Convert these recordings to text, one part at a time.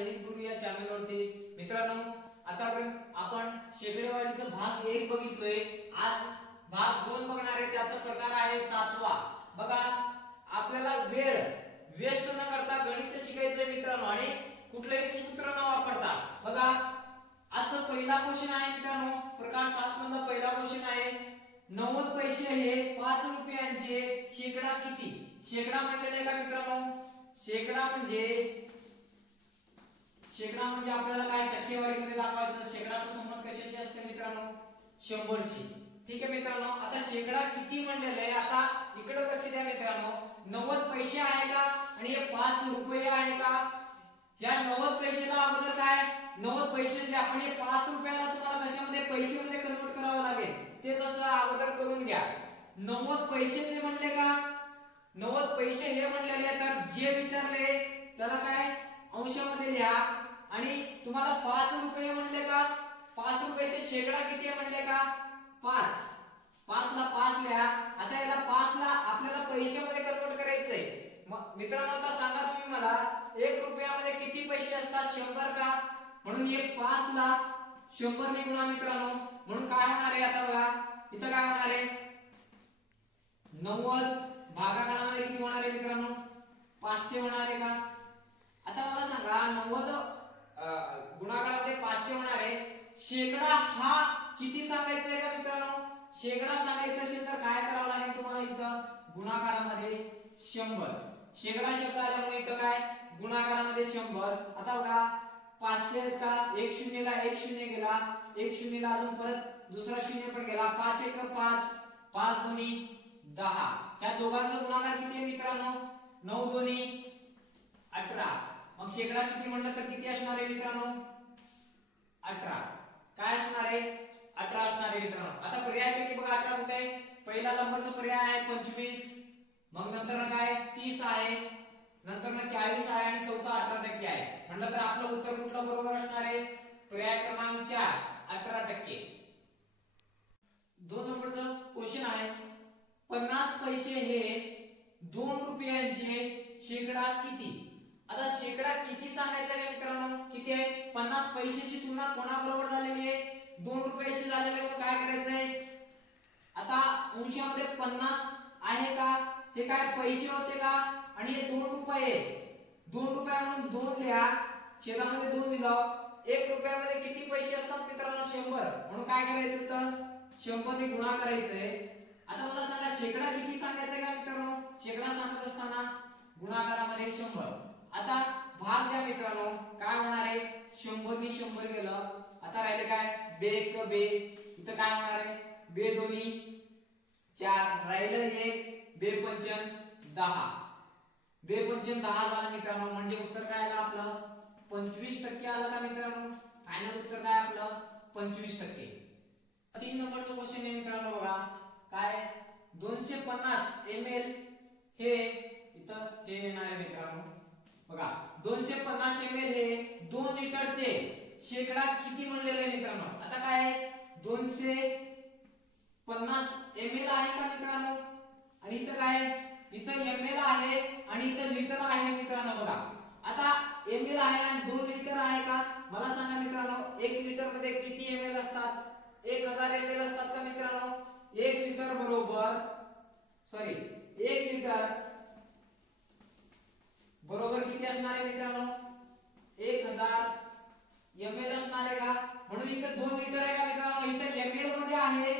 गणित गुरु या चॅनल वरती। मित्रांनो, आतापर्यंत आपण शेकडेवारीचा भाग 1 बघितलोय। आज भाग 2 बघणार आहे। त्याचा प्रकार आहे 7वा। बघा, आपल्याला वेळ वेस्ट न करता गणित शिकायचंय मित्रांनो, आणि कुठलेही सूत्र न वापरता। बघा, आजचा पहिला क्वेश्चन आहे मित्रांनो, प्रकार 7 मधला पहिला क्वेश्चन आहे। 90 पैसे हे 5 रुपयांचे शेकडा किती? शेकडा म्हटलेले का मित्रांनो? शेकडा म्हणजे आपल्याला काय टक्केवारी मध्ये दाखवायचं। शेकडाचा संबंध कशाशी असते मित्रांनो? 100 शी। ठीक आहे मित्रांनो, आता शेकडा किती म्हणलेलं आहे, आता इकडे लक्ष द्या मित्रांनो। 90 पैसे आहे का आणि हे 5 रुपये आहे का? या 90 पैशाला अगोदर काय 90 पैसे जे आपण हे 5 रुपयाला तुम्हाला कशामध्ये पैसे मध्ये कन्वर्ट करावं लागेल, ते कसं अगोदर करून घ्या। 90 पैसेचे म्हणले का? 90 पैसे हे म्हणलेले, तर जे विचारले त्याला काय अंशामध्ये लिहा। आणि तुम्हाला 5 रुपये म्हणले का? 5 रुपयाचे शेकडा किती आहे म्हणले का? 5। 5 ला 5 लिहा। आता याला 5 ला आपल्याला पैशामध्ये कन्वर्ट करायचंय। मित्रांनो, आता सांगा तुम्ही मला, 1 रुपयामध्ये किती पैसे असतात? 100 का? म्हणून हे 5 ला 100 ने गुणा मित्रांनो। म्हणून काय होणार आहे, आता बघा इथं काय होणार आहे, 90 भागाकारामध्ये किती होणार आहे मित्रांनो? 500 होणार आहे का? आता मला सांगा, 90 गुणाकारामध्ये 500 होणार आहे। शेकडा हा किती सांगायचा आहे का मित्रांनो? शेकडा सांगायचा असेल तर काय करावं लागेल तुम्हाला? इथं गुणाकारामध्ये 100। शेकडा शब्द आल्यामुळे इथं काय गुणाकारामध्ये 100। आता बघा 500 का? 1 शून्यला 1 शून्य गेला, 1 शून्यला अजून परत दुसरा शून्य पण गेला। 5 1 5, 5 दोन्ही 10। या दोघांचा गुणाकार किती आहे मित्रांनो? 9 दोन्ही 18। मग शेकडा किती म्हणलं तर किती असणार आहे मित्रांनो? 18। काय असणार आहे? 18 असणार आहे मित्रांनो। आता पर्यायापैकी बघा 18 कुठे आहे? पहिला नंबरचा पर्याय आहे 25, मग नंतर काय 30 आहे, नंतर 40 आहे, आणि चौथा 18% आहे। म्हणलं तर आपलं उत्तर कुठलं बरोबर असणार आहे? पर्याय क्रमांक 4 18%। 2 नंबरचा क्वेश्चन आहे, 50 पैसे हे 2 रुपयांचे शेकडा किती? आता शेकडा किती सांगायचं आहे मित्रांनो? किती आहे? 50 पैशाची तुलना कोणाबरोबर झालेली आहे? 2 रुपयाशी झालेली आहे। काय करायचंय, आता अंशामध्ये 50 आहे का? हे काय पैसे होते का? आणि हे 2 रुपये, 2 रुपया म्हणून 2 लिहा, छेदामध्ये 2 लिहा। 1 रुपयामध्ये किती पैसे असतात मित्रांनो? 100। म्हणून काय करायचं, तर 100 ने गुणा करायचंय। आता मला सांगा, शेकडा किती सांगायचंय का मित्रांनो? शेकडा सांगत असताना गुणाकारामध्ये 100। आता भाग द्या मित्रांनो, काय होणार आहे? 100 ने 100 गेलं। आता राहिले काय? बे 1 बे, इथं काय होणार आहे? बे दोन्ही 4, राहिलं 1, बे पंचन 10। बे पंचन 10 झालं मित्रांनो। म्हणजे उत्तर काय आलं आपलं? 25% आलं का मित्रांनो? फायनल उत्तर काय आपलं? 25%। 3 नंबरचा क्वेश्चन आहे मित्रांनो, बघा काय 250 ml हे इथं हे येणार आहे मित्रांनो। बघा 250 ml हे 2 लिटरचे शेकडा किती म्हणलेले आहे मित्रांनो? आता काय 250 ml आहे का मित्रांनो? आणि इथं काय, इथं ml आहे आणि इथं लिटर आहे मित्रांनो। बघा आता ml आहे आणि 2 लिटर आहे का? मला सांगा मित्रांनो, 1 लिटर मध्ये किती ml असतात? 1000 ml असतात का मित्रांनो? 1 लिटर बरोबर, सॉरी 1 लिटर बरोबर किती असणार आहे मित्रांनो? 1000 ml असणार आहे का? म्हणून इथे 2 लिटर आहे का मित्रांनो? इथे ml मध्ये आहे,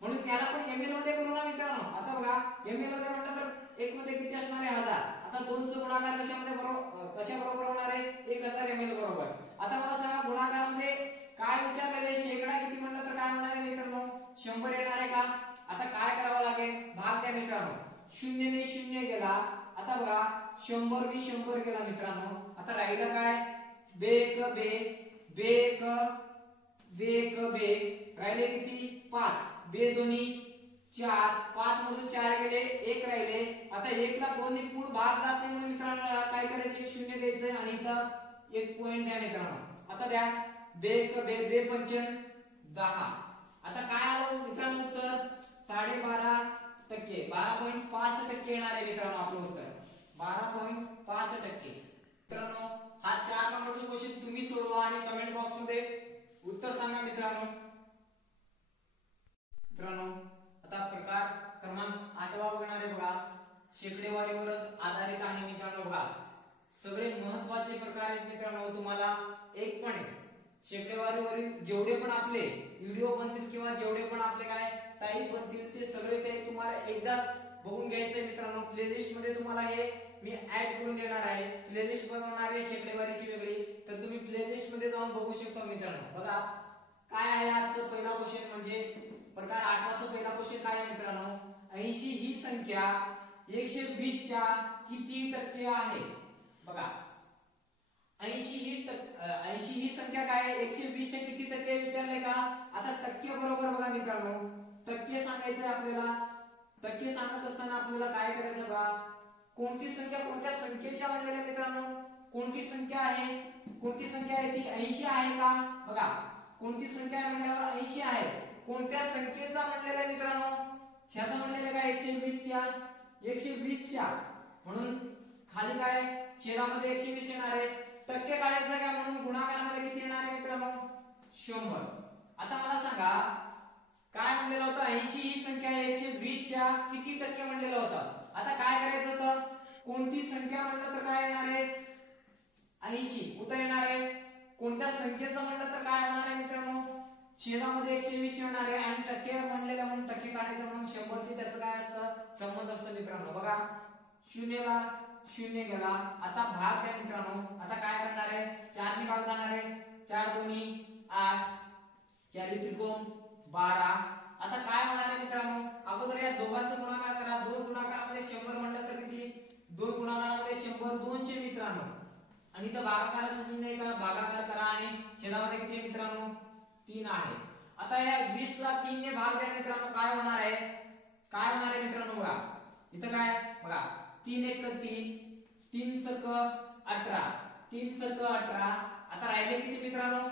म्हणून त्याला पण ml मध्ये करू ना मित्रांनो। आता बघा ml मध्ये म्हटलं तर 1 मध्ये किती असणार आहे? 1000। आता 2 चा गुणाकार कशामध्ये कशा बरोबर होणार आहे? 1000 ml बरोबर। आता मला सांगा, गुणाकारामध्ये काय विचारलेले? शेकडा किती म्हटलं तर काय होणार आहे मित्रांनो? 100 येणार आहे का? आता काय करावं लागेल? भाग द्या मित्रांनो। 0 ने 0 गेला। आता बघा 100 ने 100 गेला मित्रांनो। आता राहिलं काय? बे 1 बे, बे 1 बे 1 बे, राहिले किती? 5, बे दोन्ही 4, 5 मधून 4 गेले, 1 राहिले। आता 1 ला 2 ने पुढे भाग जात नाही, म्हणून मित्रांनो काय करायचं? 0 द्यायचं आणि इथं 1 पॉइंट द्या मित्रांनो। आता द्या बे 1 बे, बे पंचन 10। आता काय आलं मित्रांनो उत्तर? 12.5%, 12.5% येणार आहे मित्रांनो आपलं उत्तर, 12.5%। मित्रांनो हा 4 नंबरचा बघा सगळे महत्त्वाचे प्रकार आहेत मित्रांनो, तुम्हाला एक पण आहे शेकडेवारीवरील जेवढे पण आपले व्हिडिओ बनतील किंवा जेवढे पण आपले काय टाईप बनतील ते सगळे काही तुम्हाला एकदाच बघून घ्यायचे मित्रांनो. प्लेलिस्ट मध्ये तुम्हाला हे मी ऍड करून देणार आहे, प्लेलिस्ट बनवणार आहे शेकडेवारीची वेगळी, तर तुम्ही प्लेलिस्ट मध्ये जाऊन बघू शकता मित्रांनो. बघा काय आहे आजचं पहिला क्वेश्चन, म्हणजे प्रकार 8वाचा पहिला क्वेश्चन काय आहे मित्रांनो, 80 ही संख्या 120 च्या किती टक्के आहे. बघा 80 ही संख्या काय आहे 120 च्या किती टक्के विचारले का. आता टक्के बरोबर बघा मित्रांनो, टक्के सांगायचे आपल्याला. टक्के सांगत असताना आपल्याला काय करायचं बघा, कोणती संख्या कोणत्या संख्येच्या म्हणलेल्या मित्रांनो, कोणती संख्या आहे, कोणती संख्या आहे ती 80 आहे का. बघा कोणती संख्या आहे म्हणल्यावर 80 आहे, कोणत्या संख्येचा म्हणलेला मित्रांनो, ह्याचा म्हणलेला काय 120 च्या, म्हणून खाली काय छेदामध्ये 120 येणार आहे. टक्के काढायचं का म्हणून गुणाकारामध्ये किती येणार आहे मित्रांनो 100. आता मला सांगा काय म्हणलेलं होतं 80 ही संख्या 120 च्या किती टक्के म्हणलेलं होतं. आता काय करायचं होतं, कोणती संख्या म्हणलं तर काय येणार आहे 80, कुठे येणार आहे कोणत्या संख्येचं म्हणलं तर काय होणार आहे मित्रांनो छेदामध्ये 120 येणार आहे, आणि टक्के म्हणलेलं म्हणून टक्के काढायचं म्हणून 100 चे त्याचं काय असतं संबंध असतं मित्रांनो. बघा 0 ला 0 गेला, आता भाग द्या मित्रांनो. आता काय करणार आहे 4 ने भाग जाणार आहे, 4 दोन्ही 8, 4 त्रिकोण 12. आता काय होणार आहे मित्रांनो, अगोदर या दोघांचा गुणाकार करा, दोन गुणाकारामध्ये 100 म्हणलं तर किती, दोन गुणाकारामध्ये 100 200 मित्रांनो, आणि इथं भागाकाराचं चिन्ह आहे का, भागाकार करा, आणि छेदामध्ये किती आहे मित्रांनो 3 आहे. आता या 20 ला 3 ने भाग द्या मित्रांनो, काय होणार आहे, काय होणार आहे मित्रांनो. बघा इथं काय बघा 3 1 3, 3 सक 18, 3 सक 18. आता राहिले किती मित्रांनो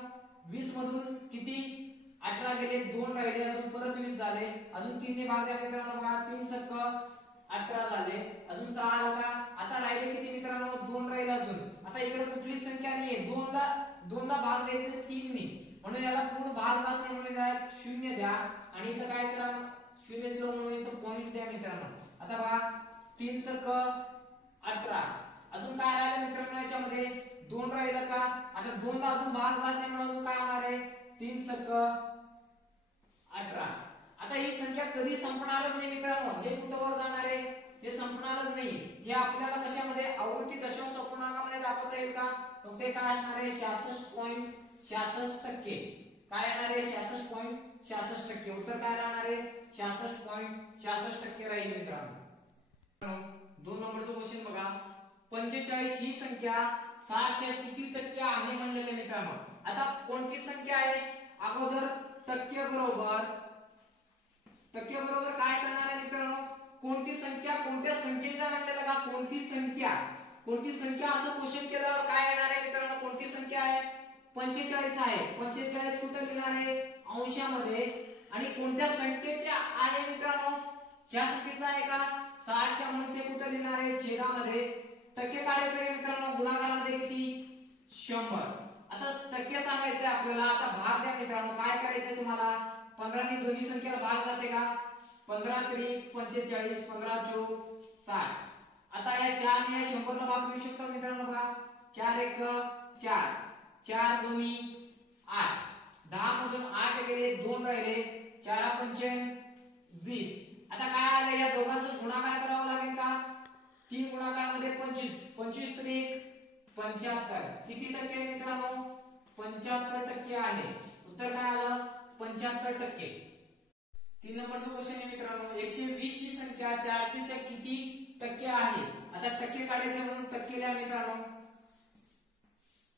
20 मधून किती 18 गेले, 2 राहिले, अजून परत 20 झाले, अजून 3 ने भाग द्या मित्रांनो. बघा 3 सक 18 झाले, अजून 6 आला का. आता राहिले किती मित्रांनो 2 राहिले अजून. आता इकडे कुठलीच संख्या नाहीये, 2 ला भाग द्यायचे 3 ने, म्हणून याला पूर्ण भाग जात नाही, म्हणून काय 0 द्या, आणि इथं काय करा 0 दिलं म्हणून इथं पॉइंट द्या मित्रांनो. आता बघा 3 सक 18, अजून काय राहिलं मित्रांनो याच्यामध्ये 2 राहिलं का. आता 2 ला अजून भाग जात नाही म्हणून अजून काय होणार आहे 3 सक 18. आता ही संख्या कधी संपणारच नाही मित्रांनो, हे कुठवर जाणार आहे हे संपणारच नाही. हे आपल्याला कशामध्ये आवर्ती दशांश अपूर्णांकामध्ये दाखवता येईल का, मग ते काय असणार आहे 66.66%. काय येणार आहे 66.66%. उत्तर काय राहणार आहे 66.66% राहील मित्रांनो. 2 नंबरचा क्वेश्चन बघा, 45 ही संख्या 60 च्या किती टक्के आहे म्हणलेले मित्रांनो. आता कोणती संख्या आहे, अगोदर टक्के बरोबर काय करणार आहे मित्रांनो, कोणती संख्या कोणत्या संख्येचा म्हणलेला का, कोणती संख्या असं क्वेश्चन केल्यावर काय येणार आहे मित्रांनो, कोणती संख्या आहे 45 आहे. 45 कुठे लिहिणार आहे अंशामध्ये, आणि कोणत्या संख्येच्या आहे मित्रांनो, ह्या संख्येचा आहे का 60 च्या, म्हणून ते कुठे लिहिणार आहे छेदामध्ये. टक्के काढायचे आहे मित्रांनो, गुणाकारामध्ये किती 100. आता टक्के सांगायचे आपल्याला. आता भाग द्या मित्रांनो, काय करायचंय तुम्हाला 15 ने दोन्ही संख्येला भाग जाते का, 15 त्रिक 45, 15 चौक 60. आता या 4 ने 100 ला भाग देऊ शकतो मित्रांनो. बघा 4 1 4, 4 दोन्ही 8, 10 मधून 8 गेले, 2 राहिले, 4 पंचेन 20. आता काय आलं या दोघांचा गुणाकार करावा लागेल का, 3 गुणाकारमध्ये 25, 25 त्रिक 75. किती टक्के मित्रांनो 75% आहे. उत्तर काय आलं 75%. 3 नंबरचा क्वेश्चन आहे मित्रांनो, 120 ही संख्या 400 च्या किती टक्के आहे. आता टक्के काढायचे म्हणून टक्के लिहा मित्रांनो,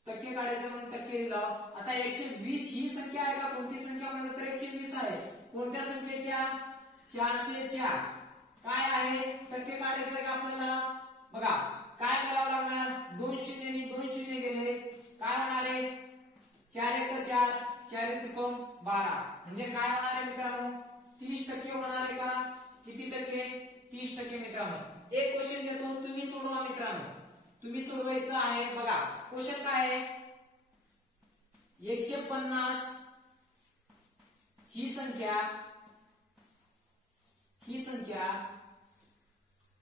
टक्के काढायचे म्हणून टक्के दिलं. आता 120 ही संख्या आहे का, कोणती संख्या म्हणलं तर 120 आहे. कोणत्या संख्येच्या 400 च्या. काय आहे टक्के काढायचं का आपल्याला. बघा काय करावं लागणार, 2 शून्य नी 2 शून्य गेले, काय होणार आहे 4 1 4, 4 त्रिकोण 12, म्हणजे काय होणार आहे मित्रांनो 30% होणार आहे का. किती टक्के 30% मित्रांनो. एक क्वेश्चन देतो, तुम्ही सोडवा मित्रांनो, तुम्ही सोडवायचं आहे. बघा क्वेश्चन काय आहे, 150 ही संख्या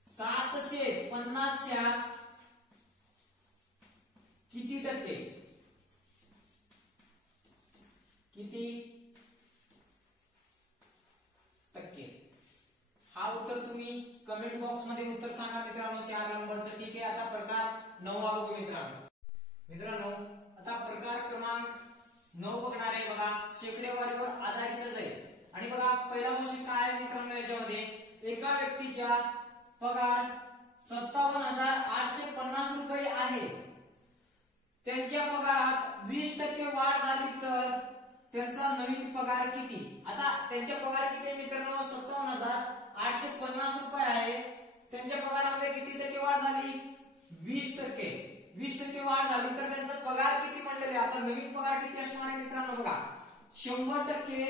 750 च्या उत्तर सांगा मित्रांनो 4 नंबरचं. ठीक आहे, आता प्रकार 9 बघू मित्रांनो. आता प्रकार क्रमांक 9 बघणार आहे बघा. शेकडेवारीवर आधारितच आहे. आणि बघा पहिला क्वेश्चन काय आहे मित्रांनो, याच्यामध्ये एका व्यक्तीचा पगार 57,850 रुपये आहे. त्यांच्या पगारात 20% वाढ झाली तर त्यांचा नवीन पगार किती? आता त्यांच्या पगार किती आहे मित्रांनो? 57,850 रुपये आहे. त्यांच्या पगारामध्ये किती टक्के वाढ झाली? 20%. 20% वाढ झाली तर त्यांचा पगार किती म्हणलेले? आता नवीन पगार किती असणार आहे मित्रांनो? बघा 100%.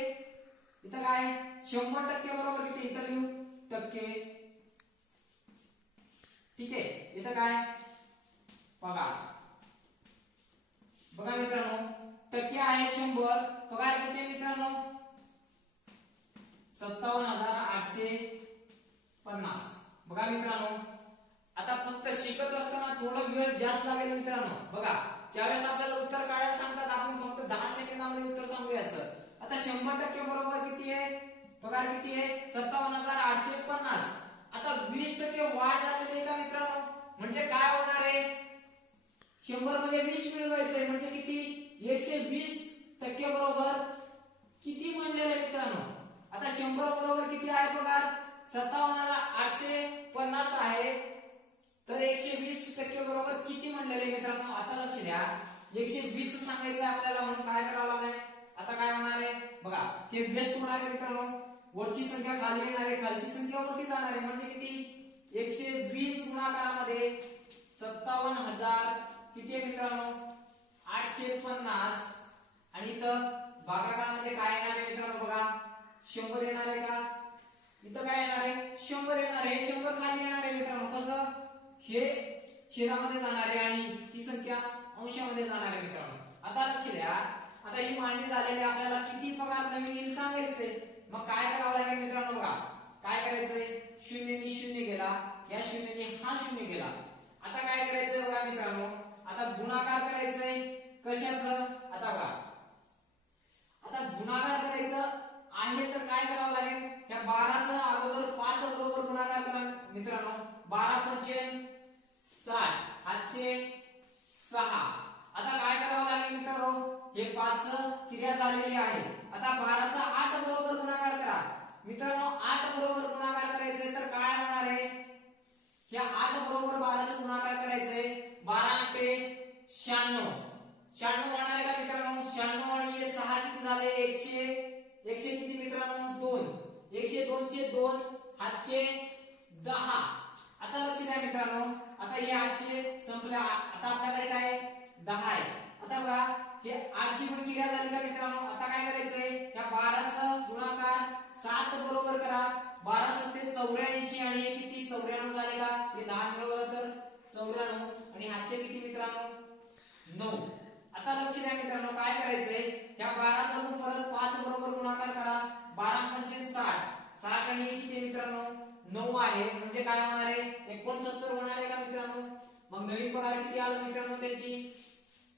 इथं काय 100% बरोबर किती? इथं लिहू टक्के. ठीक आहे, इथं काय पगार. बघा मित्रांनो टक्के आहे 100, पगार किती आहे मित्रांनो? 57,850. बघा मित्रांनो आता फक्त शिकत असताना थोडं वेळ जास्त लागेल मित्रांनो. बघा ज्यावेळेस आपल्याला उत्तर काढायला सांगतात आपण फक्त 10 सेकंदामध्ये उत्तर सांगू याचं. आता 100% बरोबर किती आहे? पगार किती आहे? 57,850. आता 20% वाढ झालेली आहे का मित्रांनो? म्हणजे काय होणार आहे? 100 मध्ये 20 मिळवायचंय म्हणजे किती? 120% बरोबर किती म्हणलेलं आहे मित्रांनो? आता 100 बरोबर किती आहे पगार? 57,850 आहे. तर 120% बरोबर किती म्हणलेले मित्रांनो? आता लक्ष द्या, 120 सांगायचं आपल्याला म्हणून काय करावं लागेल? आता काय होणार आहे बघा, हे बेस होणार आहे मित्रांनो. वरची संख्या खाली येणार आहे, खालची संख्या वरती जाणार आहे म्हणजे किती? 120 गुणाकारामध्ये 57,000 किती आहे मित्रांनो? 850. आणि इथं भागाकारामध्ये काय येणार आहे मित्रांनो? बघा 100 येणार आहे का? इथं काय येणार आहे? 100 येणार आहे. 100 खाली येणार आहे मित्रांनो. कसं? हे छेदामध्ये जाणार आहे आणि ही संख्या अंशामध्ये जाणार आहे मित्रांनो. आता लक्ष द्या, आता ही मांडणी झालेली आपल्याला किती पगार नवीन येईल सांगायचंय. मग काय करावं लागेल मित्रांनो? बघा काय करायचंय? 0 नी 0 गेला, या 0 नी हा 0 गेला. आता काय करायचंय बघा मित्रांनो, आता गुणाकार करायचंय. कशाचं? आता बघा आता गुणाकार करायचं आहे तर काय करावं लागेल? या 12चा अगोदर 5 बरोबर गुणाकार करा मित्रांनो. 12 पंचे 60, हातचे 6. आता काय करावं लागेल मित्रांनो? हे 5 क्रिया झालेली आहे. आता 12चा 8 बरोबर गुणाकार करा मित्रांनो. 8 बरोबर गुणाकार करायचे तर काय होणार आहे? या 8 बरोबर 12चा गुणाकार करायचे. 12 × 96. 96 होणार आहे का मित्रांनो? 96 आणि हे 6 किती झाले? 100 किती मित्रांनो? 2. 102 चे 2, हातचे 10. आता लक्ष द्या मित्रांनो, आता हे हातचे संपले. आता आपल्याकडे काय 10 आहे. आता बघा हे 8 ची पण क्रिया झाली का मित्रांनो? आता काय करायचंय? या 12चा गुणाकार 7 बरोबर करा. 12 7 84 आणि हे किती? 94 झाले का? हे 10 मिळवलं तर 94 आणि हातचे किती मित्रांनो? 9. आता लक्ष द्या मित्रांनो, काय करायचंय? या 12चा परत 5 बरोबर गुणाकार करा. 12 पंचे 60. 60 आणि हे किती मित्रांनो? 9 आहे. म्हणजे काय होणार आहे? 69 होणार आहे का मित्रांनो? मग नवीन पगार किती आला मित्रांनो त्यांची?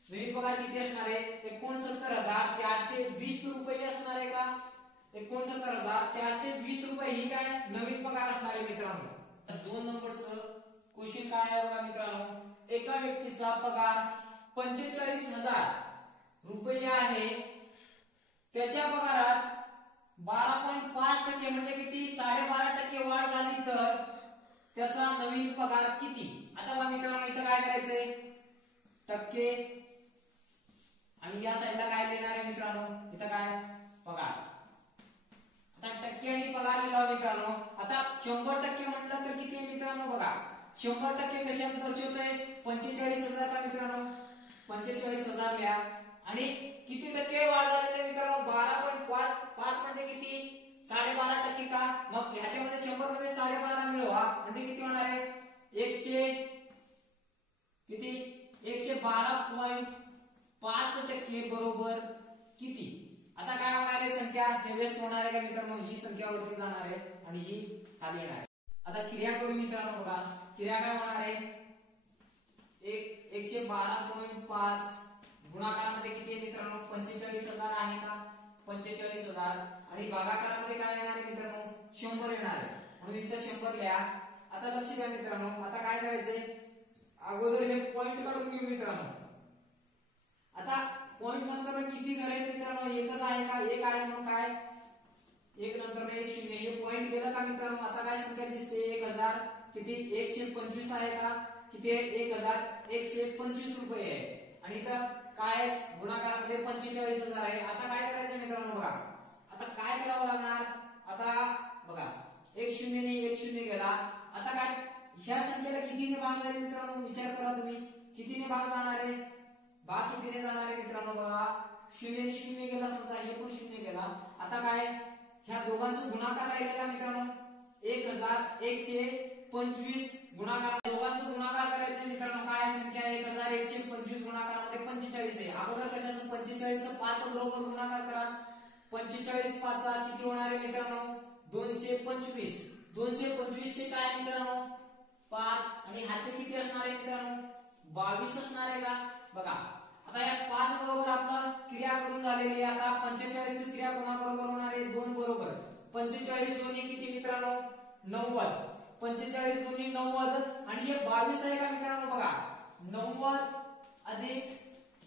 नवीन पगार किती असणार आहे? 69,420 रुपये असणार आहे का? 69,420 रुपये ही काय नवीन पगार असणार आहे मित्रांनो. 2 नंबरचं क्वेश्चन काय आहे बघा मित्रांनो. एका व्यक्तीचा पगार 45,000 रुपये आहे. त्याच्या पगारात 12.5% म्हणजे किती? 12.5% वाढ झाली तर त्याचा नवीन पगार किती? आता बघा मित्रांनो इथं काय करायचंय? टक्के आणि या साईडला काय लिहिणार आहे मित्रांनो? इथं काय पगार. आता टक्के आणि पगार लिहिला मित्रांनो. आता 100% म्हटलं तर किती आहे मित्रांनो? बघा 100% कशात दर्शवतोय? 45,000 का मित्रांनो? 45,000 लिहा. आणि किती टक्के वाढ झालेली मित्रांनो? 12.5 म्हणजे किती? 12.5% का? मग ह्याच्यामध्ये 100 मध्ये 12.5 मिळवा म्हणजे किती होणार आहे? 112.5% बरोबर किती? आता काय होणार आहे? संख्या हे व्यस्त होणार आहे का मित्रांनो? ही संख्या वरती जाणार आहे आणि ही खाली येणार आहे. आता क्रिया करू मित्रांनो. बघा क्रिया काय होणार आहे? 112.5 गुणाकारामध्ये किती आहे मित्रांनो? 45,000 आहे का? 45,000 आणि भागाकारामध्ये काय येणार आहे मित्रांनो? 100 येणार आहे. म्हणून इथं 100 लिहा. आता लक्ष द्या मित्रांनो, आता काय करायचंय, अगोदर हे पॉइंट काढून घेऊ मित्रांनो. आता पॉइंट नंतर किती घर आहेत मित्रांनो, एकच आहे का, एक आहे म्हणून काय, एक नंतर 1 0 हे पॉइंट गेलं का मित्रांनो. आता काय संख्या दिसते, 1000 किती 125 आहे का, किती आहे 1125 रुपये आहे. आणि इथं काय गुणाकारामध्ये 45,000 आहे. आता काय करायचं मित्रांनो बघा, आता काय करावं लागणार, आता बघा 1 0 ने 1 0 गेला. आता काय ह्या संख्येला कितीने भाग जाईल मित्रांनो, विचार करा तुम्ही, कितीने भाग जाणार आहे, भाग कितीने जाणार आहे मित्रांनो बघा. 0 ने 0 गेला समजा, हे पण 0 गेला. आता काय ह्या दोघांचा गुणाकार राहिलेला मित्रांनो 1125 गुणाकार, दोघांचा गुणाकार करायचा मित्रांनो. काय संख्या आहे 1125 गुणाकारामध्ये 45 आहे. अगोदर कशाचं 45 5 बरोबर गुणाकार करा. 45 5 किती होणार आहे मित्रांनो 225. 225 चे काय मित्रांनो 5 आणि ह्याचे किती असणार आहे मित्रांनो 22 असणार आहे का. बघा आता या 5 बरोबर आपलं क्रिया करून झालेली आहे. आता 45 ची क्रिया कोणाबरोबर होणार आहे 2 बरोबर. 45 दोन्ही किती मित्रांनो 90. 45 दोन्ही 90 आणि हे 22 आहे का मित्रांनो. बघा 90 अधिक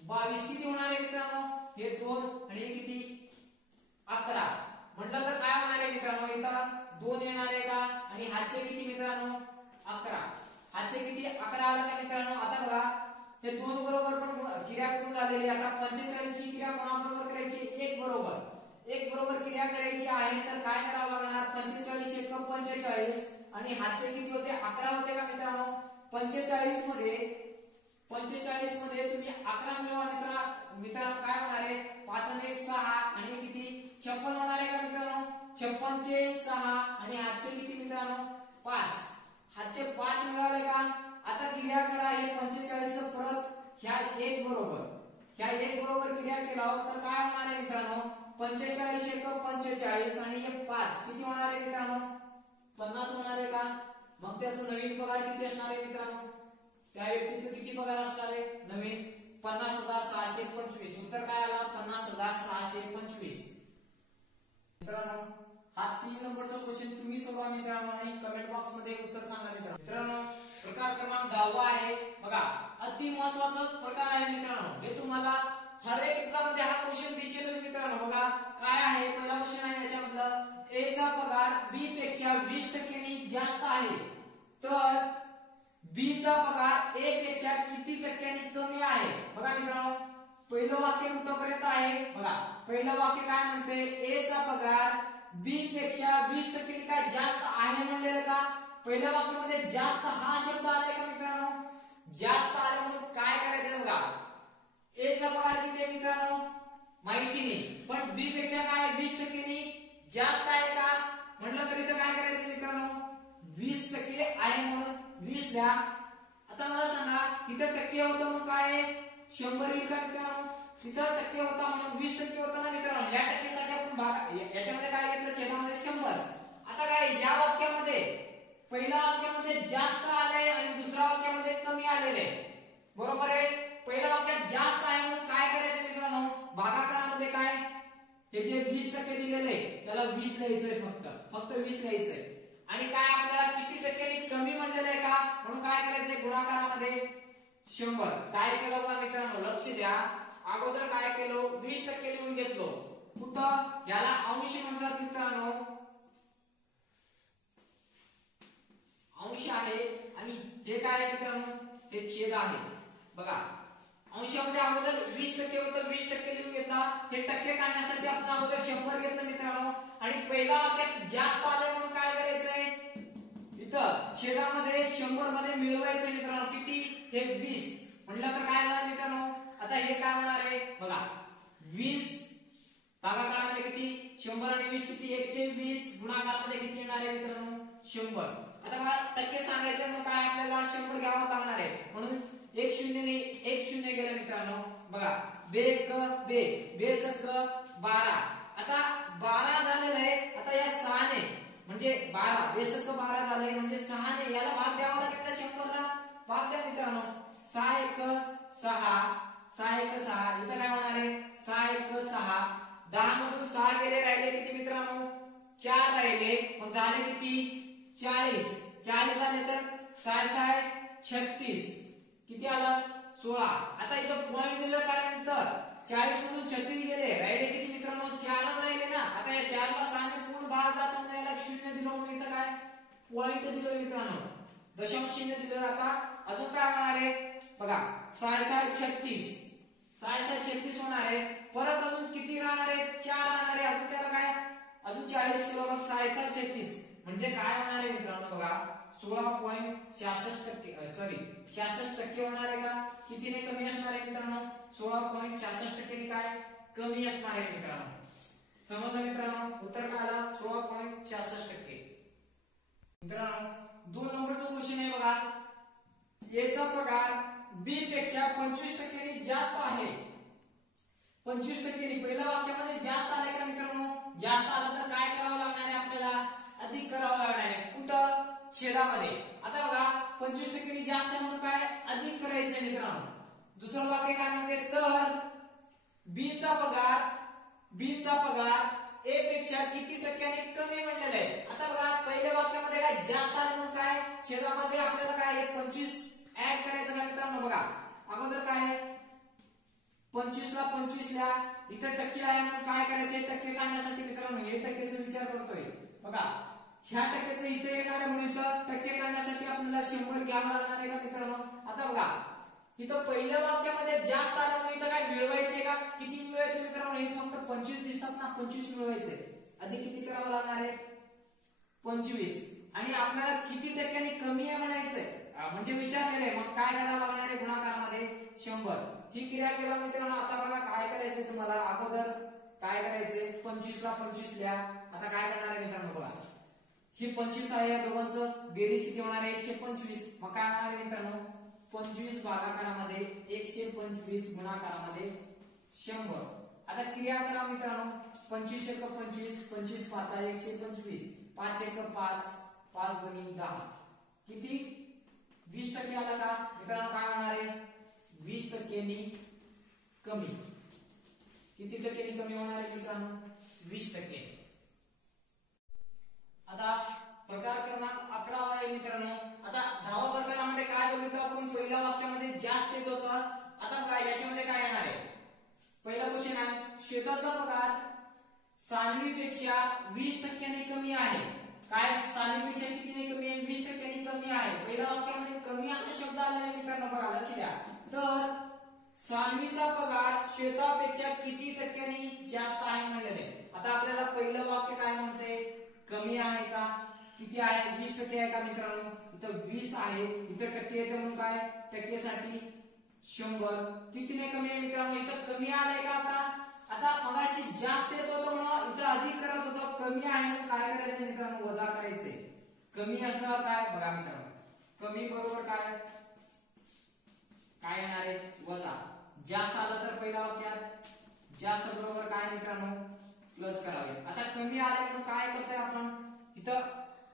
22 किती होणार आहे मित्रांनो, हे 2 आणि हे किती 11. म्हटलं तर काय होणार आहे मित्रांनो, इथं 2 येणार आहे का आणि हातचे किती मित्रांनो 11. हातचे किती 11 आला का मित्रांनो. आता बघा हे 2 बरोबर पण क्रिया करून झालेली. आता 45 ची क्रिया कोणाबरोबर करायची 1 बरोबर. 1 बरोबर क्रिया करायची आहे तर काय करावं लागणार 45 1 45 आणि हातचे किती होते 11 होते का मित्रांनो. 45 मध्ये तुम्ही 11 मिळवा मित्रांनो काय होणार आहे 5 आणि 1 6 आणि किती 56 होणार आहे का मित्रांनो. 56 चे 6 आणि हातचे किती मित्रांनो 5. हातचे 5 मिळाले का. आता क्रिया करा हे 45 परत ह्या 1 बरोबर. ह्या 1 बरोबर क्रिया केला तर काय होणार आहे मित्रांनो 45 1 45 आणि हे 5 किती होणार आहे मित्रांनो 50 होणार आहे का. मग त्याचा नवीन पगार किती असणार आहे मित्रांनो, त्या व्यक्तीचा किती पगार असणार आहे नवीन 50,625. उत्तर काय आला 50,625. मित्रांनो हा 3 नंबरचा क्वेश्चन तुम्ही सोडवा मित्रांनो आणि कमेंट बॉक्स मध्ये उत्तर सांगा मित्रांनो. प्रकार क्रमांक 10 आहे बघा, अति महत्त्वाचा प्रकार आहे मित्रांनो. हे तुम्हाला हर एक एक्झाम मध्ये हा क्वेश्चन दिसेलच मित्रांनो. बघा काय आहे, पहिला क्वेश्चन आहे याच्यामधलं ए चा पगार बी पेक्षा 20% नी जास्त आहे तर बी चा पगार ए पेक्षा किती टक्क्यांनी कमी आहे. बघा मित्रांनो पहिलं वाक्य कुठपर्यंत आहे बघा. पहिलं वाक्य काय म्हणते ए चा पगार बी पेक्षा 20% काय जास्त आहे म्हणलेलं का. पहिल्या वाक्यामध्ये जास्त हा शब्द आलाय का मित्रांनो. जास्त आले म्हणून काय करायचं बघा, ए चा पगार किती आहे मित्रांनो माहिती नाही, पण बी पेक्षा काय 20% नी जास्त आहे का म्हटलं तर इथं काय करायचं मित्रांनो 20% आहे म्हणून 20 लिहा. आता मला सांगा इथं टक्के होतं मग काय 100 येईल का मित्रांनो. तिथं टक्के होता म्हणून 20% होता ना मित्रांनो. या टक्केसाठी आपण भाग याच्यामध्ये काय घेतलं छेदामध्ये 100. आता काय या वाक्यामध्ये पहिल्या वाक्यामध्ये जास्त आलंय आणि दुसऱ्या वाक्यामध्ये कमी आलेले बरोबर आहे. पहिल्या वाक्यात जास्त आहे म्हणून काय करायचं मित्रांनो भागाकारामध्ये काय हे जे 20% दिलेले त्याला 20 लिहायचंय, फक्त 20 लिहायचंय. आणि काय आपल्याला किती टक्क्यांनी कमी म्हणलेलं आहे का म्हणून काय करायचंय गुणाकारामध्ये 100. काय केलं बघा मित्रांनो लक्ष द्या, अगोदर काय केलं 20% लिहून घेतलो कुठं याला अंश म्हणतात मित्रांनो. अंश आहे आणि हे काय आहे मित्रांनो ते छेद आहे. बघा अंशामध्ये अगोदर 20% होतं 20% लिहून घेतला. हे टक्के काढण्यासाठी आपण अगोदर 100 घेतलं मित्रांनो आणि पहिल्या वाक्यात जास्त आले म्हणून काय करायचंय इथं छेदामध्ये 100 मध्ये मिळवायचं मित्रांनो. किती हे 20 म्हटलं तर काय झालं मित्रांनो. आता हे काय होणार आहे बघा 20 भागाकारामध्ये किती 100 आणि 20 किती 120 गुणाकारामध्ये किती येणार आहे मित्रांनो 100. आता मला टक्के सांगायचं मग काय आपल्याला 100 घ्यावं लागणार आहे म्हणून 1 0 ने 1 0 गेलं मित्रांनो. बघा बेक बे बेसक 12. आता 12 झालेलं आहे. आता या 6 ने म्हणजे 12 बेसक 12 झालंय म्हणजे 6 ने याला भाग द्यावा लागेल ना 100 ला. भाग द्या मित्रांनो 6 1 6 6 1 6. इथं काय होणार आहे 6 1 6. 10 मधून 6 गेले राहिले किती मित्रांनो 4 राहिले मग झाले किती 40. 40 आले तर 6 6 36 किती आलं 16. आता इथं पॉइंट दिलं कारण इथं 40 मधून 36 गेले राहिले किती मित्रांनो 4 राहिले ना. आता या 4 ला 6 ने पूर्ण भाग जाताना याला 0 दिलं म्हणून इथं काय पॉइंट दिलं मित्रांनो दशांश चिन्ह दिलं. आता अजून काय होणार आहे बघा 6 6 36 6 6 36 होणार आहे. परत अजून किती राहणार आहे 4 राहणार आहे. अजून त्याला काय अजून 40 किलो मग 6 6 36 म्हणजे काय होणार आहे मित्रांनो बघा 16.66% सॉरी 66% होणार आहे का कितीने कमी असणार आहे मित्रांनो 16.66% ने काय कमी असणार आहे मित्रांनो. समजलं मित्रांनो उत्तर काय आलं 16.66%. मित्रांनो 2 नंबरचा क्वेश्चन आहे बघा याचा पगार बी पेक्षा 25% ने जास्त आहे. 25% ने पहिल्या वाक्यामध्ये जास्त आले का मित्रांनो जास्त आलं तर काय करावं लागणार आहे आपल्याला अधिक करावं लागणार आहे. कुठं छेदामध्ये. आता बघा 25% ने जास्त आहे म्हणून काय अधिक करायचंय मित्रांनो. दुसरं वाक्य काय म्हणते तर बी चा पगार ए पेक्षा किती टक्क्याने कमी म्हणलेला आहे. आता बघा पहिल्या वाक्यामध्ये काय जास्त आले म्हणून काय छेदामध्ये आपल्याला काय 25 ऍड करायचं का मित्रांनो. बघा अगोदर काय 25 ला 25 ला इथं टक्के आहे म्हणून काय करायचे टक्के काढण्यासाठी मित्रांनो हे टक्केचा विचार करतोय. बघा ह्या टक्क्याचं इथे येणार आहे म्हणून इथं टक्के काढण्यासाठी आपल्याला 100 घ्यावं लागणार आहे का मित्रांनो. आता बघा इथं पहिल्या वाक्यामध्ये जास्त आलं म्हणून इथं काय मिळवायचे का किती मिळवायचे मित्रांनो हे फक्त 25 दिसतात ना 25 मिळवायचे. अधिक किती करावं लागणार आहे 25 आणि आपल्याला किती टक्क्यांनी कमी आहे म्हणायचंय म्हणजे विचारलेलं आहे. मग काय करावं लागणार आहे गुणाकारामध्ये 100. ही क्रिया केला मित्रांनो. आता बघा काय करायचंय तुम्हाला अगोदर काय करायचंय 25 ला 25 लिहा. आता काय करणार आहे मित्रांनो बघा ही 25 आहे या दोघांचं बेरीज किती होणार आहे 125. मग काय होणार आहे मित्रांनो 25 भागाकारामध्ये 125 गुणाकारामध्ये 100. आता क्रिया करा मित्रांनो 25 1 25 25 5 125 5 1 5 5 2 10 किती 20% आला का मित्रांनो. काय होणार आहे 20% कमी. किती टक्क्यांनी कमी होणार आहे मित्रांनो 20%. आता प्रकार क्रमांक 11 आहे मित्रांनो. आता 10व्या प्रकारामध्ये काय बघितलं आपण पहिल्या वाक्यामध्ये जास्त येत होता. आता काय याच्यामध्ये काय येणार आहे पहिला क्वेश्चन आहे श्वेताचा पगार सान्वीपेक्षा 20% ने कमी आहे. काय सान्वीपेक्षा कितीने कमी आहे 20% ने कमी आहे. पहिल्या वाक्यामध्ये कमी हा शब्द आला आहे मित्रांनो बघा लक्ष द्या. तर सान्वीचा पगार श्वेतापेक्षा किती टक्क्यांनी जास्त आहे म्हणलेले. आता आपल्याला पहिलं वाक्य काय म्हणते कमी आहे का किती आहे 20% आहे का मित्रांनो. इथं 20 आहे इथं टक्के येते म्हणून काय टक्केसाठी 100 कितीने कमी आहे मित्रांनो. इथं कमी आलंय का आता मगाशी जास्त येत होतं म्हणून इथं अधिक करत होतं. कमी आहे म्हणून काय करायचं मित्रांनो वजा करायचे. कमी असणार काय बघा मित्रांनो कमी बरोबर काय येणार आहे वजा. जास्त आलं तर पहिल्या वाक्यात जास्त बरोबर काय मित्रांनो प्लस करावे. आता कमी आले म्हणून काय करतोय आपण इथं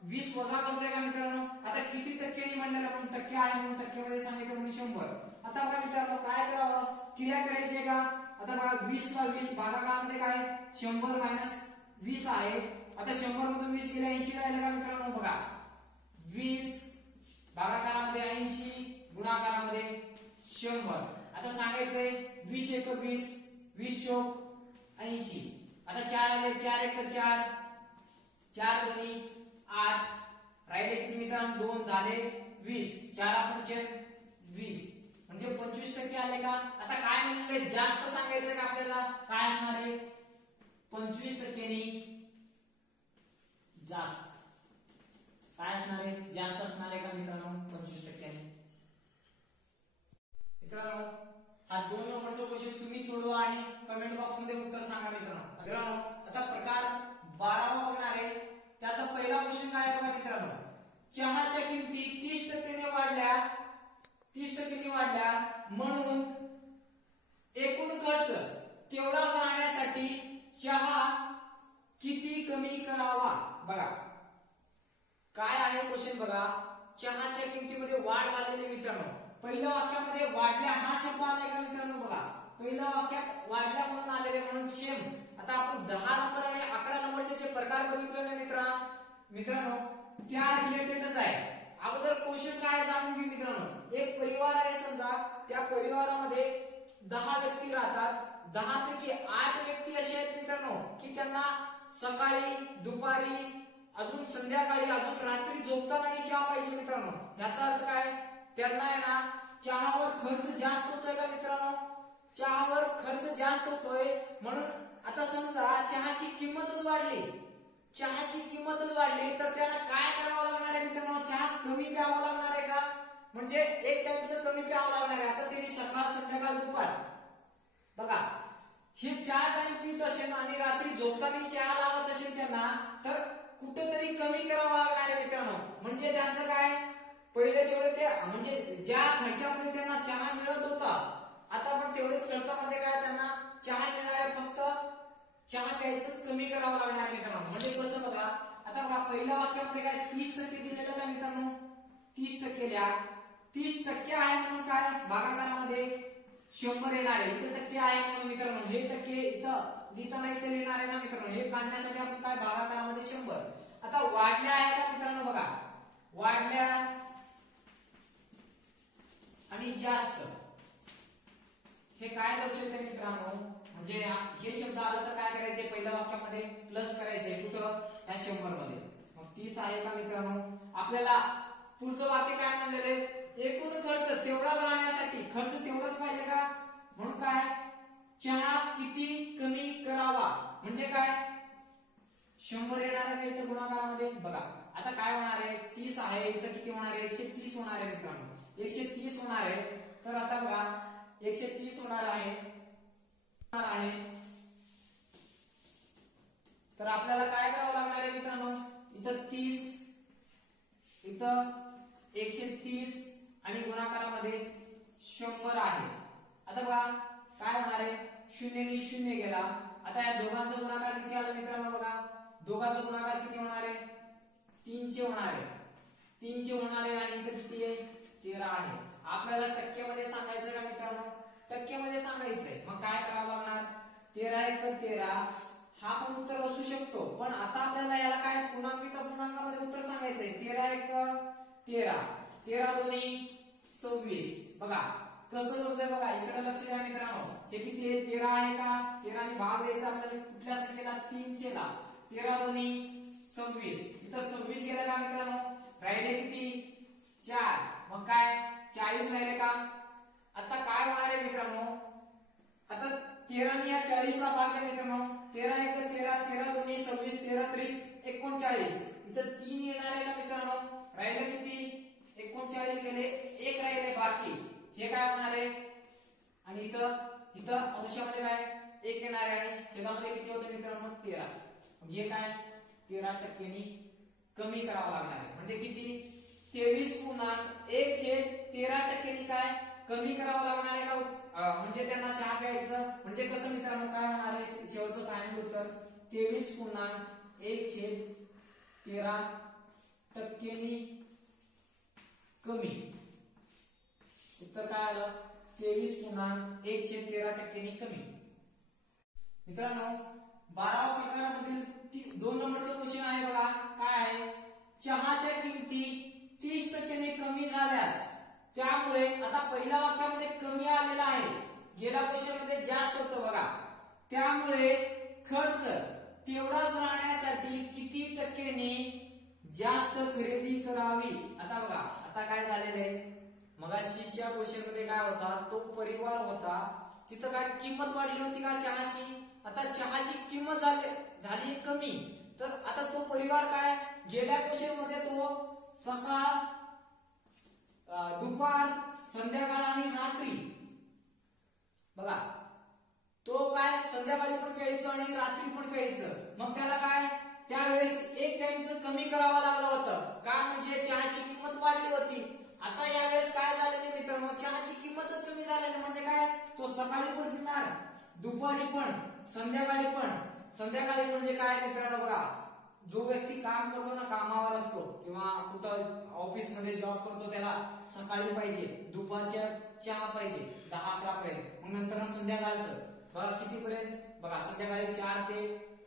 20 वजा करतोय का मित्रांनो. आता किती टक्क्यांनी म्हणलेलं म्हणून टक्के आहे म्हणून टक्केमध्ये सांगायचं म्हणून 100. आता बघा मित्रांनो काय करावं क्रिया करायची का. आता बघा 20 ला 20 भागाकारामध्ये काय 100 - 20 आहे. आता 100 मधून 20 गेले 80 राहिले का मित्रांनो. बघा 20 भागाकारामध्ये 80 गुणाकारामध्ये 100. आता सांगायचंय 20 1 20 20 चौक 80. आता 4 आले 4 1 4 4 2 8 राहिले किती मित्रांनो 2 झाले 20 4 5 20 म्हणजे 25% आले का. आता काय म्हणले जास्त सांगायचं का आपल्याला काय असणार आहे 25% ने जास्त काय असणार आहे जास्त असणार आहे का मित्रांनो 25% ने. मित्रांनो हा 2 नंबरचा क्वेश्चन तुम्ही सोडवा आणि कमेंट बॉक्स मध्ये उत्तर सांगा मित्रांनो. आता प्रकार 12वा बघणार आहे. त्याचा पहिला क्वेश्चन काय बघा मित्रांनो चहाच्या किमती 30% ने वाढल्या 30% ने वाढल्या म्हणून एकूण खर्च तेवढा राहण्यासाठी चहा किती कमी करावा. बघा काय आहे क्वेश्चन बघा चहाच्या किमतीमध्ये वाढ झालेली मित्रांनो. पहिल्या वाक्यामध्ये वाढल्या हा शब्द आलाय का मित्रांनो. बघा पहिल्या वाक्यात वाढल्या म्हणून आलेले म्हणून सेम. आता आपण 10 नंबर आणि 11 नंबरचे जे प्रकार बघितले ना मित्रांनो त्या रिलेटेडच आहे. अगोदर क्वेश्चन काय जाणून घेऊ मित्रांनो. एक परिवार आहे समजा, त्या परिवारामध्ये 10 व्यक्ती राहतात. 10 पैकी 8 व्यक्ती असे आहेत मित्रांनो की त्यांना सकाळी, दुपारी, अजून संध्याकाळी, अजून रात्री झोपतानाही चहा पाहिजे मित्रांनो. याचा अर्थ काय, त्यांना आहे ना चहावर खर्च जास्त होतोय का मित्रांनो, चहावर खर्च जास्त होतोय. म्हणून आता समजा चहाची किंमतच वाढली, चहाची किंमतच वाढली तर त्यांना काय करावं लागणार आहे मित्रांनो, चहा कमी प्यावा लागणार आहे का, म्हणजे एक टाइमचं कमी प्यावं लागणार आहे. आता तरी सकाळ, संध्याकाळ, दुपार बघा हे 4 टाइम पीत असेल आणि रात्री झोपताना चहा लागत असेल त्यांना, तर कुठेतरी कमी करावं लागणार आहे मित्रांनो. म्हणजे त्यांचं काय, पहिले जेवढे ते म्हणजे ज्या खर्चामध्ये त्यांना चहा मिळत होता, आता पण तेवढेच खर्चामध्ये काय त्यांना चहा मिळणार आहे, फक्त चहा प्यायचं कमी करावं लागणार मित्रांनो. म्हणजे कसं बघा, आता बघा पहिल्या वाक्यामध्ये काय 30% दिलेलं का मित्रांनो, 30% 30% आहे म्हणून काय भागाकारामध्ये 100 येणार आहे. इथे टक्के आहे म्हणून मित्रांनो हे टक्के इथं लिहिताना इथे लिहिणार आहे ना मित्रांनो, हे काढण्यासाठी आपण काय भागाकारामध्ये 100. आता वाढल्या आहे का मित्रांनो, बघा वाढल्या आणि जास्त हे काय दर्शवते मित्रांनो, म्हणजे हे शब्द आला तर काय करायचे, पहिल्या वाक्यामध्ये प्लस करायचे कुठं, या 100 मध्ये. मग 30 आहे का मित्रांनो. आपल्याला पुढचं वाक्य काय म्हणलेले, एकूण खर्च तेवढाच राहण्यासाठी खर्च तेवढाच पाहिजे का, म्हणून काय चहा किती कमी करावा, म्हणजे काय 100 येणार आहे इथं गुणाकारामध्ये. बघा आता काय होणार आहे, 30 आहे इथं किती होणार आहे, 130 होणार आहे मित्रांनो, 130 होणार आहे. तर आता बघा 130 होणार आहे, तर आपल्याला काय करावं लागणार आहे मित्रांनो, इथं 30, इथं 130 आणि गुणाकारामध्ये 100 आहे. आता बघा काय होणार आहे, 0 नी 0 गेला. आता या दोघांचा गुणाकार किती आला मित्रांनो, बघा दोघांचा गुणाकार किती होणार आहे, 300 होणार आहे, 300 होणार आहे. आणि इथं किती आहे, 13 आहे. आपल्याला टक्क्यामध्ये सांगायचं का मित्रांनो, टक्क्यामध्ये सांगायचंय. मग काय करावं लागणार, 13 × 13 हा पण उत्तर असू शकतो, पण आता आपल्याला याला काय पूर्णांक पूर्णांकामध्ये उत्तर सांगायचंय. 13 × 13 13 दोन्ही 26. बघा कसं होतंय, बघा इकडे लक्ष द्या मित्रांनो, हे किती आहे, 13 आहे का, 13 ने भाग द्यायचा आपल्याला कुठल्या संख्येला, 300 ला. 13 दोन्ही 26, इथं 26 गेलं का मित्रांनो, राहिले किती 4. मग काय 40 राहिले का. आता काय होणार आहे मित्रांनो, आता 13 ने या 40 ला भाग द्या मित्रांनो, 13 × 13 13 दोन्ही 26, 13 3 39. इथं 3 येणार आहे का मित्रांनो, राहिले किती 39 गेले, 1 राहिले बाकी, हे काय होणार आहे. आणि इथं अंशामध्ये काय 1 येणार आहे आणि छेदामध्ये किती होते मित्रांनो 13. मग हे काय 13% कमी करावं लागणार आहे, म्हणजे किती 23.1/13% काय कमी करावं लागणार आहे का, म्हणजे त्यांना चहा प्यायचं. म्हणजे कसं मित्रांनो काय होणार आहे, शेवटचं फायनल उत्तर 23.1/13% कमी. उत्तर काय आलं, 23.1/13% कमी. मित्रांनो 12व्या प्रकारामधील 2 नंबरचं क्वेश्चन आहे बघा, काय आहे, चहाच्या किमती 30% कमी झाल्यास, त्यामुळे आता पहिल्या वाक्यामध्ये कमी आलेला आहे, गेल्या क्वेश्चन मध्ये जास्त होतं बघा, त्यामुळे खर्च तेवढाच राहण्यासाठी किती टक्क्यांनी जास्त खरेदी करावी. आता बघा आता काय झालेलं आहे, मगाशीच्या क्वेश्चन मध्ये काय होता, तो परिवार होता, तिथं काय किंमत वाढली होती का चहाची. आता चहाची किंमत झाली कमी, तर आता तो परिवार काय, गेल्या क्वेश्चन मध्ये तो सकाळ, दुपार, संध्याकाळ आणि रात्री, बघा तो काय संध्याकाळी पण प्यायचं आणि रात्री पण प्यायचं. मग त्याला काय त्यावेळेस एक टाइमचं कमी करावं लागलं होतं का, म्हणजे चहाची किंमत वाढली होती. आता यावेळेस काय झालेलं मित्रांनो, चहाची किंमतच कमी झालेली, म्हणजे काय तो सकाळी पण पिणार, दुपारी पण, संध्याकाळी पण. संध्याकाळी म्हणजे काय मित्रांनो, बघा जो व्यक्ती काम करतो ना, कामावर असतो किंवा कुठं ऑफिस मध्ये जॉब करतो, त्याला सकाळी पाहिजे, दुपारच्या चहा पाहिजे 10-11 पर्यंत, मग नंतर संध्याकाळचं बघा कितीपर्यंत, बघा संध्याकाळी 4 ते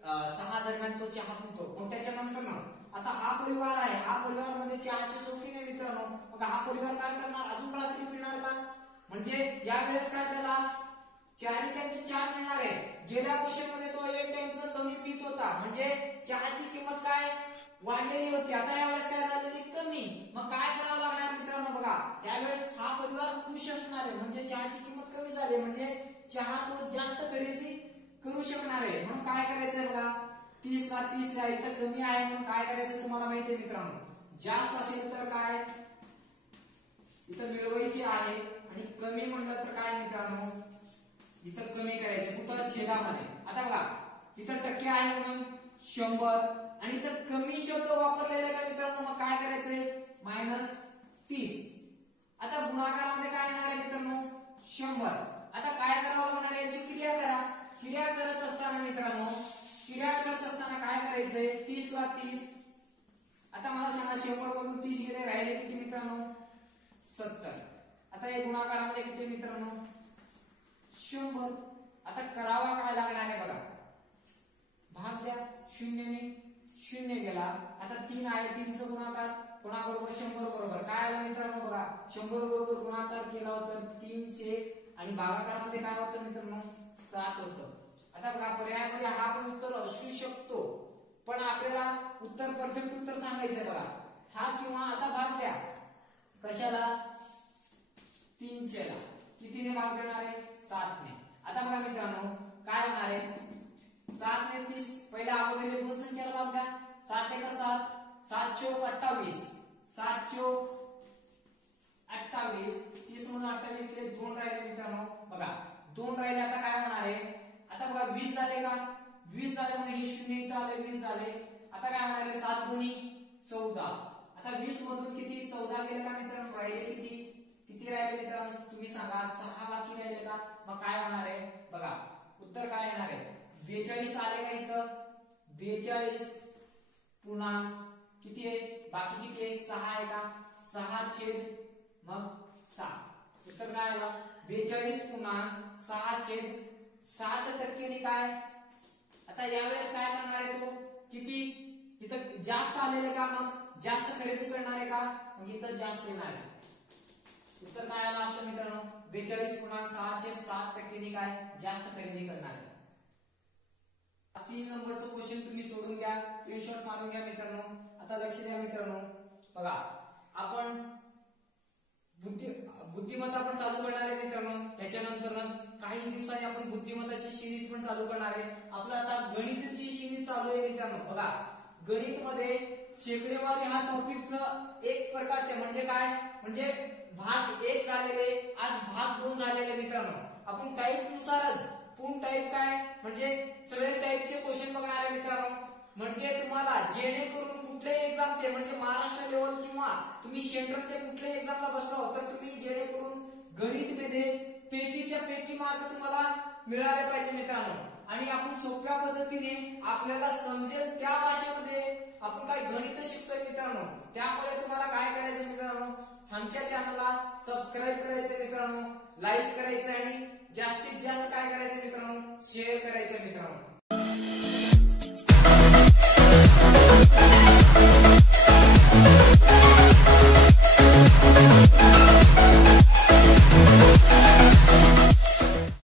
6 दरम्यान तो चहा पितो. मग त्याच्यानंतर ना आता हा परिवार आहे, हा परिवार मध्ये चहाचे शौकीन आहे मित्रांनो, मग हा परिवार काय करणार, अजून रात्री पिणार का? म्हणजे यावेळेस काय त्याला 4 टाइमची चहा मिळणार आहे. गेल्या क्वेश्चन मध्ये तो 1 टाइमचा कमी पित होता, म्हणजे चहाची किंमत काय वाढलेली होती. आता यावेळेस काय झालेली कमी. मग काय करावं लागणार मित्रांनो बघा, यावेळेस हा परिवार खुश असणार आहे, म्हणजे चहाची किंमत कमी झाली, म्हणजे चहा तो जास्त खरेदी करू शकणार आहे. म्हणून काय करायचंय बघा, 30 ला 30 ला इथं कमी आहे, म्हणून काय करायचं तुम्हाला माहिती आहे मित्रांनो, जास्त असेल तर काय इथं मिळवायचे आहे, आणि कमी म्हणलं तर काय मित्रांनो इथं कमी करायचं कुठं छेदामध्ये. आता बघा इथं टक्के आहे म्हणून 100, आणि इथं कमी शब्द वापरलेला का मित्रांनो, मग काय करायचंय -30. आता गुणाकारामध्ये काय येणार आहे मित्रांनो 100. आता काय करावं लागणार आहे, याची क्रिया करा. क्रिया करत असताना मित्रांनो, क्रिया करत असताना काय करायचंय 30 ला 30. आता मला सांगा 100 मधून 30 गेले, राहिले किती मित्रांनो 70. आता हे गुणाकारामध्ये किती मित्रांनो 100. आता करावा काय लागणार आहे बघा, भाग द्या, 0 ने 0 गेला. आता 3 आहे, 3 चा गुणाकार कोणाबरोबर 100 बरोबर काय आला मित्रांनो बघा, 100 बरोबर गुणाकार केला होता 300, आणि भागाकारामध्ये काय होतं मित्रांनो 7 होतं. आता बघा पर्यायामध्ये हा पण उत्तर असू शकतो, पण आपल्याला उत्तर परफेक्ट उत्तर सांगायचंय बघा, हा किंवा. आता भाग द्या कशाला 300 ला, कितीने भाग देणार आहे 7 ने. आता बघा मित्रांनो काय होणार आहे 7 ने 30, पहिल्या अगोदर दोन संख्येला भाग द्या, 7 × 7, 7 चोक 28, 7 चोक 28, 30 मधून 28 गेले, 2 राहिले मित्रांनो बघा 2 राहिले. आता काय होणार आहे, आता बघा 20 झाले का, 20 झाले म्हणजे हे 0 इथं आले, 20 झाले. आता काय होणार आहे 7 दुनी 14. आता 20 मधून किती 14 गेले का मित्रांनो, राहिले किती राहिले मित्रांनो तुम्ही सांगा, 6 बाकी राहिले का. मग काय होणार आहे बघा, उत्तर काय येणार आहे 42 आले का इथं, 42 पुन्हा किती आहे बाकी किती आहे 6 आहे का, 6 छेद मग 7. उत्तर काय आलं 42 पुन्हा 6 छेद 7% काय. आता यावेळेस काय करणार आहे तो, किती इथं जास्त आलेले का, मग जास्त खरेदी करणार आहे का, मग इथं जास्त येणार आहे. उत्तर काय आलं आपलं मित्रांनो 42 पुन्हा 6 छेद 7% काय जास्त खरेदी करणार आहे. 3 नंबरचं क्वेश्चन तुम्ही सोडून घ्या, स्क्रीनशॉट मारून घ्या मित्रांनो. आता लक्ष द्या मित्रांनो बघा, आपण बुद्धिमत्ता पण चालू करणार आहे मित्रांनो. त्याच्यानंतरच काही दिवसांनी आपण बुद्धिमत्ताची सिरीज पण चालू करणार आहे. आपलं आता गणिताची सिरीज चालू आहे मित्रांनो. बघा गणित मध्ये शेकडेवारी हा टॉपिकचं एक प्रकारचे म्हणजे काय, म्हणजे भाग 1 झालेले, आज भाग 2 झालेले मित्रांनो. आपण टाईप नुसारच पूर्ण टाईप काय म्हणजे सगळे टाईपचे क्वेश्चन बघणार आहे मित्रांनो. म्हणजे तुम्हाला जेणेकरून कुठल्याही एक्झामचे म्हणजे महाराष्ट्र लेवल किंवा तुम्ही सेंट्रलचे कुठल्याही एक्झामला बसला हो तर तुम्ही जेणेकरून गणित मध्ये पैकीच्या पैकी मार्क तुम्हाला मिळाले पाहिजे मित्रांनो. आणि आपण सोप्या पद्धतीने आपल्याला समजेल त्या भाषेमध्ये आपण काय गणित शिकतोय मित्रांनो. त्यामुळे तुम्हाला काय करायचं मित्रांनो, आमच्या चॅनलला सबस्क्राईब करायचं मित्रांनो, लाईक करायचं, आणि जास्तीत जास्त काय करायचं मित्रांनो शेअर करायचं मित्रांनो.